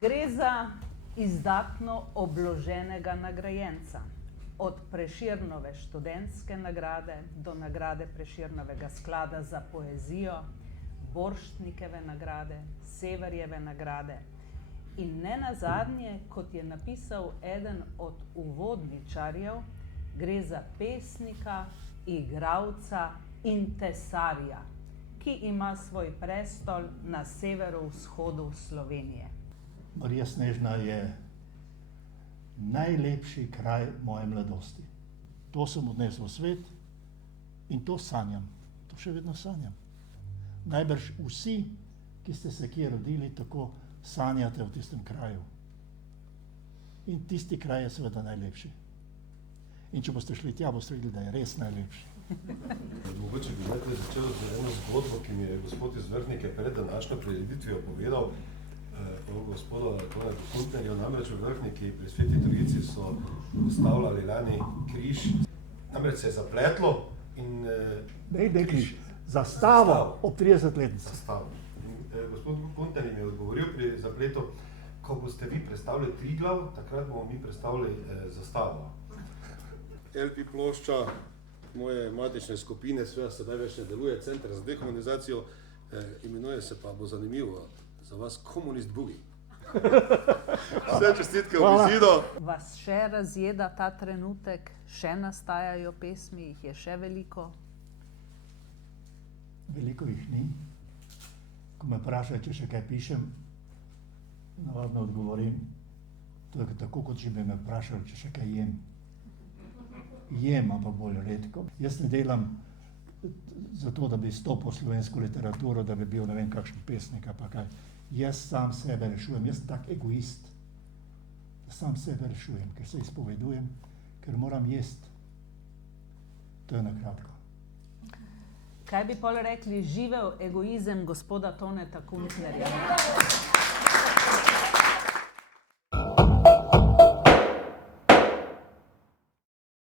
Gre za izdatno obloženega nagrajenca. Od Prešernove študentske nagrade do nagrade Prešernovega sklada za poezijo, Borštnikove nagrade, Severjeve nagrade in nenazadnje, kot je napisal eden od uvodničarjev, gre za pesnika, igralca in tesarja, ki ima svoj prestol na severovzhodu Slovenije. Marija Snežna je najlepši kraj moje mladosti. To sem odnesel v svet in to sanjam. To še vedno sanjam. Najbrž vsi, ki ste se kje rodili, tako sanjate v tistem kraju. In tisti kraj je seveda najlepši. In če boste šli tja, boste videli, da je res najlepši. Mogoče bi najprej začel z eno zgodbo, ki mi je gospod iz Vrhnike pred današnjo prireditvijo povedal o gospodu Toneta Kuntnerja. Namreč v Vrhniki pri Sveti Trojici so postavljali lani križ. Namreč se je zapletlo in križ. Zastavo ob 30-letnici. Zastavo. Gospod Kuntner jim je odgovoril pri zapletu, ko boste vi predstavili Triglav, takrat bomo mi predstavili zastavo. LP plošča moje matične skupine, seveda sedaj več ne deluje, Center za dehumanizacijo, imenuje se pa, bo zanimivo, za vas Komunist Bugi. Vse čestitke v vizido. Vas še razjeda ta trenutek, še nastajajo pesmi, jih je še veliko? Veliko jih ni. Ko me vprašajo, če še kaj pišem, navadno odgovorim, to je tako, kot če bi me vprašali, če še kaj jem. Jem, ampak bolj redko. Jaz ne delam zato, da bi stopil slovensko literaturo, da bi bil ne vem kakšen pesnik, pa kaj. Jaz sam sebe rešujem, jaz sem tak egoist, da sam sebe rešujem, ker se izpovedujem, ker moram jesti. To je na kratko. Kaj bi pol rekli, živel egoizem gospoda Toneta Kuntnerja?